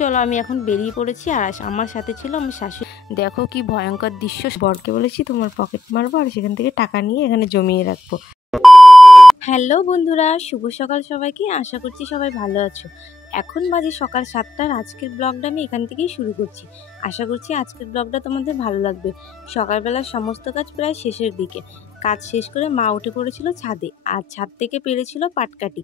চলো আমি এখন বেরিয়ে পড়েছি। আর আমার সাথে ছিল আমার শাশুড়ি। দেখো কি ভয়ঙ্কর দৃশ্য। বরকে বলেছি তোমার পকেট মারবো আর সেখান থেকে টাকা নিয়ে এখানে জমিয়ে রাখবো। হ্যালো বন্ধুরা, শুভ সকাল সবাইকে। আশা করছি সবাই ভালো আছো। এখন বাজে সকাল 7টার। আজকের ব্লগটা আমি এখান থেকেই শুরু করছি। আশা করছি আজকের ব্লগটা তোমাদের ভালো লাগবে। সকালবেলার সমস্ত কাজ প্রায় শেষের দিকে। কাজ শেষ করে মা উঠে পড়েছিল ছাদে, আর ছাদ থেকে পেরেছিল পাটকাঠি।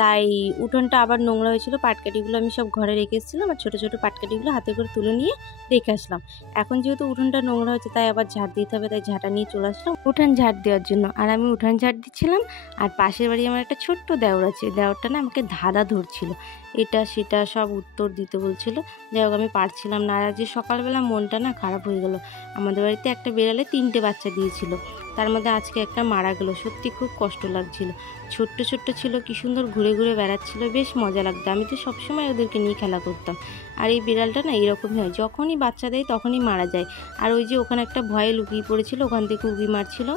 তাই উঠোনটা আবার নোংরা হয়েছিল। পাটকাঠিগুলো আমি সব ঘরে রেখে এসেছিলাম, আর ছোটো ছোটো পাটকাঠিগুলো হাতে করে তুলে নিয়ে রেখে আসলাম। এখন যেহেতু উঠোনটা নোংরা হয়েছে তাই আবার ঝাড় দিতে হবে, তাই ঝাঁটা নিয়ে চলে আসলাম উঠান ঝাড় দেওয়ার জন্য। আর আমি উঠান ঝাড় দিচ্ছিলাম, আর পাশের বাড়ি আমার একটা ছোট্ট দেওর আছে। দেওরটা না আমাকে ধাঁধা ধরছিল, এটা সেটা সব উত্তর দিতে বলছিল। যাই হোক আমি পারছিলাম না। আর আজকে সকালবেলা মনটা না খারাপ হয়ে গেল। আমাদের বাড়িতে একটা বেড়ালে 3টে বাচ্চা দিয়েছিল, তার মধ্যে আজকে একটা মারা গেল। সত্যি খুব কষ্ট লাগছিল। ছোট্ট ছোট্ট ছিল, কি সুন্দর ঘুরে ঘুরে বেড়াচ্ছিল, বেশ মজা লাগতো। আমি তো সবসময় ওদেরকে নিয়ে খেলা করতাম। আর এই বিড়ালটা না এইরকমই হয়, যখনই বাচ্চা দেয় তখনই মারা যায়। আর ওই যে ওখানে একটা ভয়ে লুকিয়ে পড়েছিল, ওখান থেকে উঁকি মারছিল।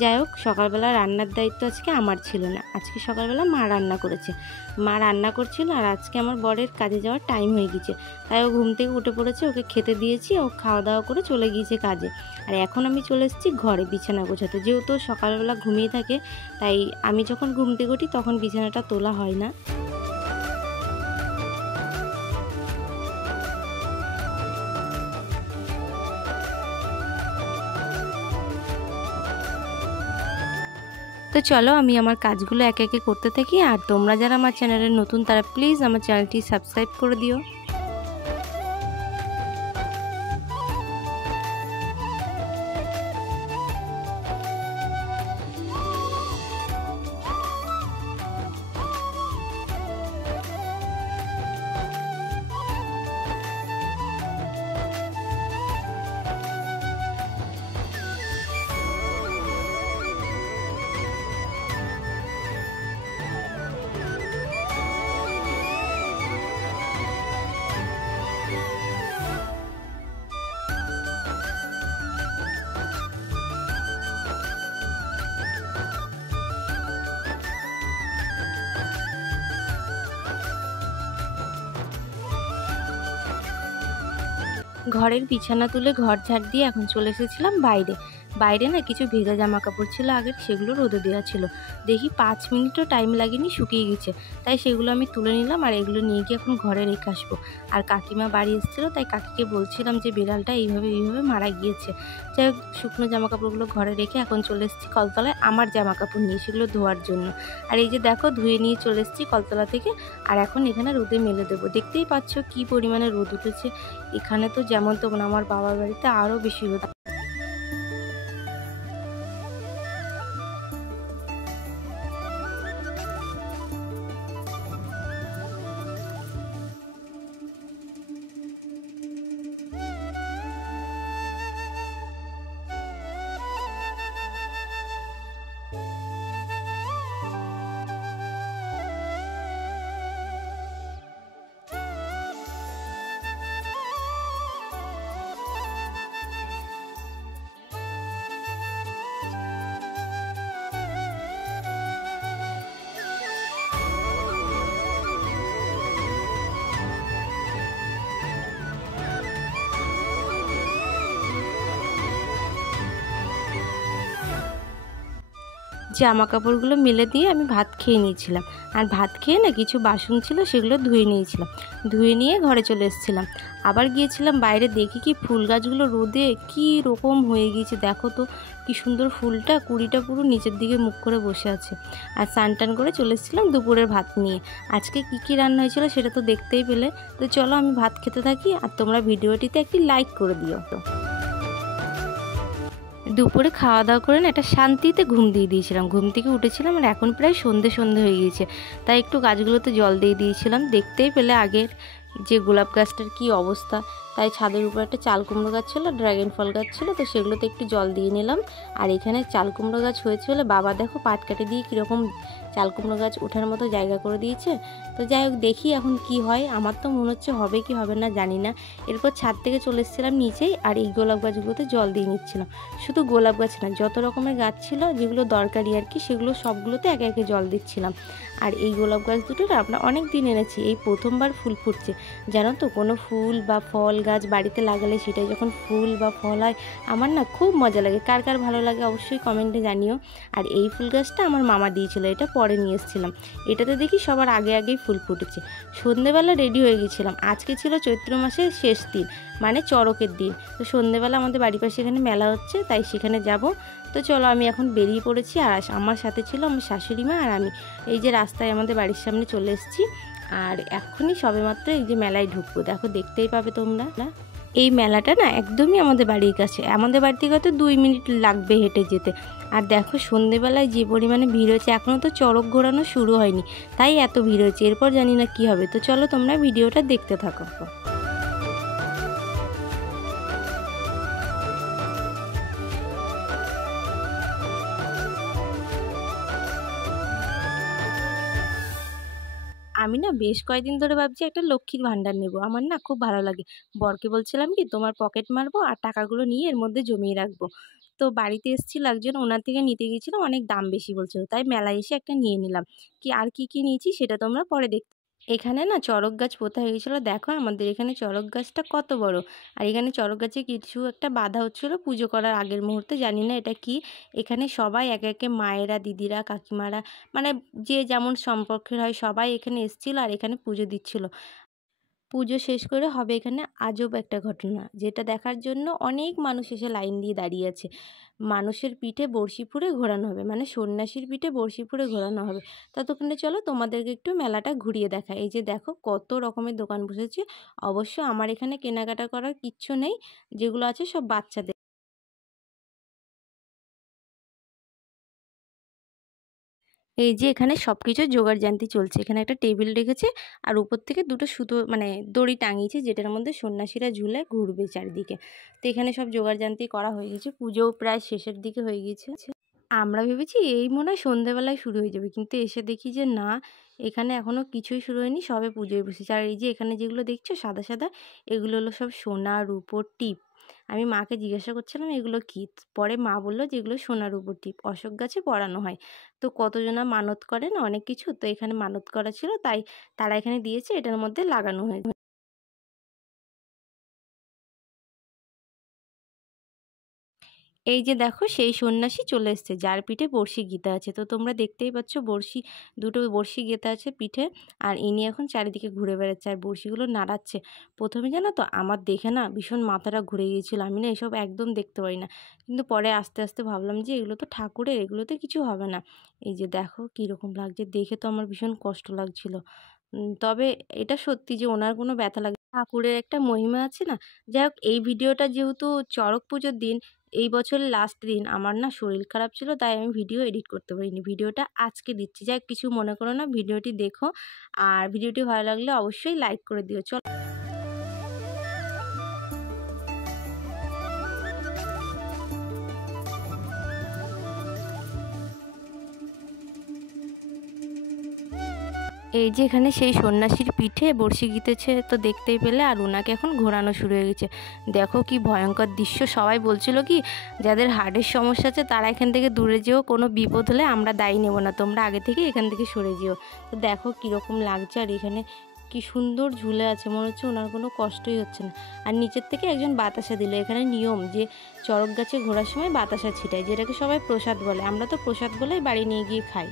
যাই হোক সকালবেলা রান্নার দায়িত্ব আজকে আমার ছিল না। আজকে সকালবেলা মা রান্না করেছে, মা রান্না করছিল। আর আজকে আমার বরের কাজে যাওয়ার টাইম হয়ে গেছে, তাই ও ঘুম থেকে উঠে পড়েছে। ওকে খেতে দিয়েছি, ও খাওয়া দাওয়া করে চলে গিয়েছে কাজে। আর এখন আমি চলে এসেছি ঘরে বিছানা গোছাতে। যেহেতু সকালবেলা ঘুমিয়ে থাকে, তাই আমি যখন ঘুম থেকে উঠি তখন বিছানাটা তোলা হয় না। তো চলো আমি আমার কাজগুলো একে একে করতে থাকি। আর তোমরা যারা আমার চ্যানেলে নতুন তারা প্লিজ আমার চ্যানেলটি সাবস্ক্রাইব করে দিও। ঘরের বিছানা তুলে ঘর ঝাড় দিয়ে এখন চলে এসেছিলাম বাইরে। বাইরে না কিছু ভেজা জামা কাপড় ছিল আগের, সেগুলো রোদে দেওয়া ছিল। দেখি 5 মিনিটও টাইম লাগেনি, শুকিয়ে গেছে। তাই সেগুলো আমি তুলে নিলাম, আর এগুলো নিয়ে গিয়ে এখন ঘরে রেখে আসবো। আর কাকিমা বাড়ি এসেছিলো, তাই কাকিকে বলছিলাম যে বিড়ালটা এইভাবে মারা গিয়েছে। যাই হোক শুকনো জামা কাপড়গুলো ঘরে রেখে এখন চলে এসেছি কলতলায় আমার জামা কাপড় নিয়ে, সেগুলো ধোয়ার জন্য। আর এই যে দেখো ধুয়ে নিয়ে চলে এসেছি কলতলা থেকে। আর এখন এখানে রোদে মেলে দেবো। দেখতেই পাচ্ছ কি পরিমাণে রোদ উঠেছে। এখানে তো যেমন তেমন, আমার বাবার বাড়িতে আরও বেশি রোদ। জামা কাপড়গুলো মেলে দিয়ে আমি ভাত খেয়ে নিয়েছিলাম। আর ভাত খেয়ে না কিছু বাসন ছিল, সেগুলো ধুয়ে নিয়েছিলাম। ধুয়ে নিয়ে ঘরে চলে এসেছিলাম। আবার গিয়েছিলাম বাইরে, দেখি কি ফুল গাছগুলো রোদে কি রকম হয়ে গিয়েছে। দেখো তো কি সুন্দর ফুলটা, কুড়িটা পুরো নিচের দিকে মুখ করে বসে আছে। আর স্নান টান করে চলে এসেছিলাম দুপুরের ভাত নিয়ে। আজকে কি কি রান্না হয়েছিল সেটা তো দেখতেই পেলে। তো চলো আমি ভাত খেতে থাকি, আর তোমরা ভিডিওটিতে একটি লাইক করে দিও। দুপুরে খাওয়া দাওয়া করে না একটা শান্তিতে ঘুম দিয়ে দিয়েছিলাম। ঘুম থেকে উঠেছিলাম, আর এখন প্রায় সন্ধে হয়ে গিয়েছে। তাই একটু গাছগুলোতে জল দিয়ে দিয়েছিলাম। দেখতেই পেলে আগের যে গোলাপ গাছটার কি অবস্থা। তাই ছাদের উপর একটা চাল কুমড়ো গাছ ছিল, ড্রাগন ফল গাছ ছিল, তো সেগুলোতে একটু জল দিয়ে নিলাম। আর এখানে চাল কুমড়ো গাছ হয়েছে বলে বাবা দেখো পাটকাঠি দিয়ে কীরকম চাল কুমড়ো গাছ ওঠার মতো জায়গা করে দিয়েছে। তো যাই হোক, দেখি এখন কি হয়। আমার তো মনে হচ্ছে হবে কি হবে না জানি না। এরপর ছাদ থেকে চলে এসেছিলাম নিচেই, আর এই গোলাপ গাছগুলোতে জল দিয়ে নিচ্ছিলাম। শুধু গোলাপ গাছ না, যত রকমের গাছ ছিল যেগুলো দরকারি আর কি, সেগুলো সবগুলোতে একে একে জল দিচ্ছিলাম। আর এই গোলাপ গাছ দুটো আমরা অনেক দিন এনেছি, এই প্রথমবার ফুল ফুটছে। জানো তো, কোনো ফুল বা ফল গাছ বাড়িতে লাগালে সেটাই যখন ফুল বা ফল হয়, আমার না খুব মজা লাগে। কার কার ভালো লাগে অবশ্যই কমেন্টে জানিও। আর এই ফুল গাছটা আমার মামা দিয়েছিল, এটা পরে নিয়ে এসেছিলাম। এটাতে দেখি সবার আগে আগেই ফুল ফুটেছে। সন্ধেবেলা রেডি হয়ে গেছিলাম, আজকে ছিল চৈত্র মাসের শেষ দিন, মানে চড়কের দিন। তো সন্ধেবেলা আমাদের বাড়ির পাশে এখানে মেলা হচ্ছে, তাই সেখানে যাব। তো চলো, আমি এখন বেরিয়ে পড়েছি। আর আমার সাথে ছিল আমার শাশুড়ি মা আর আমি। এই যে রাস্তায় আমাদের বাড়ির সামনে চলে এসেছি, আর এখনই সবেমাত্র এই যে মেলায় ঢুকবো। দেখো, দেখতেই পাবে তোমরা। এই মেলাটা না একদমই আমাদের বাড়ির কাছে, আমাদের বাড়ি থেকে হয়তো 2 মিনিট লাগবে হেঁটে যেতে। আর দেখো সন্ধেবেলায় যে পরিমাণে ভিড় হয়েছে, এখনও তো চড়ক ঘোরানো শুরু হয়নি, তাই এত ভিড় হয়েছে। এরপর জানি না কি হবে। তো চলো তোমরা ভিডিওটা দেখতে থাকো। আমি না বেশ কয়েকদিন ধরে ভাবছি একটা লক্ষ্মীর ভাণ্ডার নেব। আমার না খুব ভালো লাগে। বরকে বলছিলাম কি, তোমার পকেট মারবো আর টাকাগুলো নিয়ে এর মধ্যে জমিয়ে রাখবো। তো বাড়িতে এসেছিল একজন, ওনার থেকে নিতে গিয়েছিলাম, অনেক দাম বেশি বলছিল, তাই মেলায় এসে একটা নিয়ে নিলাম। কি আর কি নিয়েছি সেটা তোমরা পরে দেখতে। এখানে না চড়ক গাছ পোতা হয়ে গেছিলো। দেখো আমাদের এখানে চড়ক গাছটা কত বড়। আর এখানে চড়ক গাছে কিছু একটা বাধা হচ্ছিলো পুজো করার আগের মুহূর্তে, জানি না এটা কি। এখানে সবাই একে একে মায়েরা, দিদিরা, কাকিমারা, মানে যে যেমন সম্পর্কের হয় সবাই এখানে এসেছিলো আর এখানে পুজো দিচ্ছিলো। পুজো শেষ করে হবে এখানে আজব একটা ঘটনা, যেটা দেখার জন্য অনেক মানুষ এসে লাইন দিয়ে দাঁড়িয়ে আছে। মানুষের পিঠে বড়শি ফুঁড়ে ঘোরানো হবে, মানে সন্ন্যাসীর পিঠে বড়শি ফুঁড়ে ঘোরানো হবে। ততক্ষণে চলো তোমাদেরকে একটু মেলাটা ঘুরিয়ে দেখা। এই যে দেখো কত রকমের দোকান বসেছে। অবশ্য আমার এখানে কেনাকাটা করার কিচ্ছু নেই, যেগুলো আছে সব বাচ্চাদের। এই যে এখানে সব কিছু জোগাড় চলছে। এখানে একটা টেবিল রেখেছে, আর উপর থেকে দুটো সুতো মানে দড়ি টাঙিয়েছে, যেটার মধ্যে সন্ন্যাসীরা ঝুলে ঘুরবে চারিদিকে। তো এখানে সব জোগাড় করা হয়ে গেছে, পুজোও প্রায় শেষের দিকে হয়ে গিয়েছে। আমরা ভেবেছি এই মনে হয় সন্ধেবেলায় শুরু হয়ে যাবে, কিন্তু এসে দেখি যে না, এখানে এখনও কিছুই শুরু হয়নি, সবে পুজোয় বসেছে। আর এই যে এখানে যেগুলো দেখছো সাদা সাদা, এগুলো হলো সব সোনা রূপোর টিপ। আমি মাকে জিজ্ঞাসা করছিলাম এগুলো কী, পরে মা বললো যে এগুলো সোনা রূপোর টিপ, অশোক গাছে পরানো হয়। তো কতজনা মানত করে না অনেক কিছু, তো এখানে মানত করা ছিল, তাই তারা এখানে দিয়েছে, এটার মধ্যে লাগানো হয়েছে। এই যে দেখো সেই সন্ন্যাসী চলে এসছে, যার পিঠে বড়শি গীতা আছে। তো তোমরা দেখতেই পাচ্ছ দুটো বড়শি গেঁথা আছে পিঠে, আর ইনি এখন চারিদিকে ঘুরে বেড়াচ্ছে আর বড়শিগুলো নাড়াচ্ছে। প্রথমে জানো তো আমার দেখে না ভীষণ মাথাটা ঘুরে গিয়েছিল, আমি না এসব একদম দেখতে পারি না। কিন্তু পরে আস্তে আস্তে ভাবলাম যে এগুলো তো ঠাকুরের, এগুলোতে কিছু হবে না। এই যে দেখো কীরকম লাগছে, দেখে তো আমার ভীষণ কষ্ট লাগছিল। তবে এটা সত্যি যে ওনার কোনো ব্যথা লাগে, ঠাকুরের একটা মহিমা আছে না। যাই হোক, এই ভিডিওটা যেহেতু চড়ক পুজোর দিন, এই বছরের লাস্ট দিন, আমার না শরীর খারাপ ছিল, তাই আমি ভিডিও এডিট করতে পারিনি। ভিডিওটা আজকে দিচ্ছি, যাই হোক কিছু মনে করো না, ভিডিওটি দেখো। আর ভিডিওটি ভালো লাগলে অবশ্যই লাইক করে দিও। চলো, এই যে এখানে সেই সন্ন্যাসীর পিঠে বড়শি গিতেছে, তো দেখতেই পেলে। আর ওনাকে এখন ঘোরানো শুরু হয়ে গেছে। দেখো কি ভয়ঙ্কর দৃশ্য। সবাই বলছিল কি, যাদের হার্টের সমস্যা আছে তারা এখান থেকে দূরে যেও, কোনো বিপদ হলে আমরা দায়ী নেব না, তোমরা আগে থেকে এখান থেকে সরে যেও। তো দেখো কীরকম লাগছে। আর এখানে কি সুন্দর ঝুলে আছে, মনে হচ্ছে ওনার কোনো কষ্টই হচ্ছে না। আর নিচের থেকে একজন বাতাসা দিল। এখানে নিয়ম যে চড়ক গাছে ঘোরার সময় বাতাসা ছিটায়, যেটাকে সবাই প্রসাদ বলে। আমরা তো প্রসাদ বলেই বাড়ি নিয়ে গিয়ে খাই।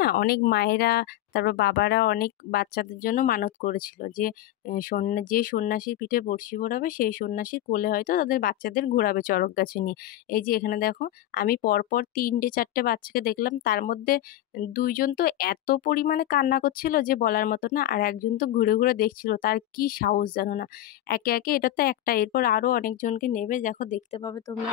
না অনেক মায়েরা তারপর বাবারা অনেক বাচ্চাদের জন্য মানত করেছিল যে যে সন্ন্যাসীর পিঠে বড়শি ঘোরাবে সেই সন্ন্যাসীর কোলে হয়তো তাদের বাচ্চাদের ঘোরাবে চড়ক গাছে নিয়ে। এই যে এখানে দেখো আমি পরপর 3-4টে বাচ্চাকে দেখলাম, তার মধ্যে 2জন তো এত পরিমাণে কান্না করছিল যে বলার মতো না, আর একজন তো ঘুরে ঘুরে দেখছিল, তার কি সাহস জানো না। একে একে এটা তো একটা, এরপর আরো অনেকজনকে নেবে, দেখো দেখতে পাবে তোমরা।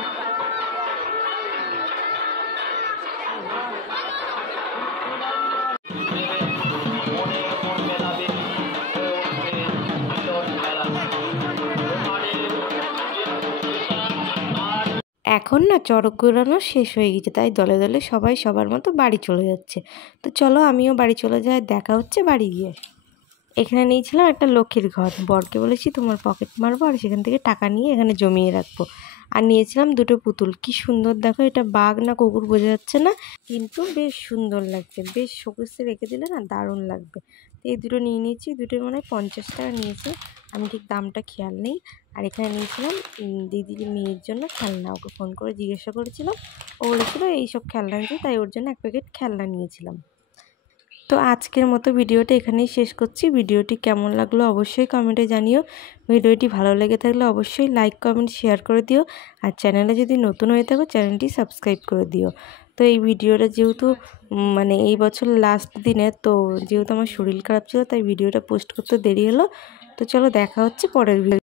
এখন না চড়ক ঘোরানো শেষ হয়ে গেছে, তাই দলে দলে সবাই সবার মতো বাড়ি চলে যাচ্ছে। তো চলো আমিও বাড়ি চলে যাই, দেখা হচ্ছে বাড়ি গিয়ে। এখানে নিয়েছিলাম একটা লক্ষ্মীর ঘর, বরকে বলেছি তোমার পকেট মারবো আর সেখান থেকে টাকা নিয়ে এখানে জমিয়ে রাখবো। আর নিয়েছিলাম 2টো পুতুল, কি সুন্দর দেখো, এটা বাঘ না কুকুর বোঝা যাচ্ছে না, কিন্তু বেশ সুন্দর লাগছে, বেশ শোকেসে রেখে দিলে না দারুণ লাগবে। তো এই 2টো নিয়ে নিয়েছি, 2টোর মনে হয় 50 টাকা নিয়েছে, আমি ঠিক দামটা খেয়াল নেই। আর এখানে নিয়েছিলাম দিদির মেয়ের জন্য খেলনা, ওকে ফোন করে জিজ্ঞাসা করেছিলাম, ও বলেছিল এইসব খেলনা নিতে, তাই ওর জন্য 1 প্যাকেট খেলনা নিয়েছিলাম। তো আজকের মতো ভিডিওটা এখানেই শেষ করছি। ভিডিওটি কেমন লাগলো অবশ্যই কমেন্টে জানিও। ভিডিওটি ভালো লেগে থাকলে অবশ্যই লাইক কমেন্ট শেয়ার করে দিও। আর চ্যানেলে যদি নতুন হয়ে থাকো চ্যানেলটি সাবস্ক্রাইব করে দিও। তো এই ভিডিওটা যেহেতু মানে এই বছর লাস্ট দিনে, তো যেহেতু আমার শরীর খারাপ ছিল তাই ভিডিওটা পোস্ট করতে দেরি হলো। তো চলো দেখা হচ্ছে পরের ভিডিও।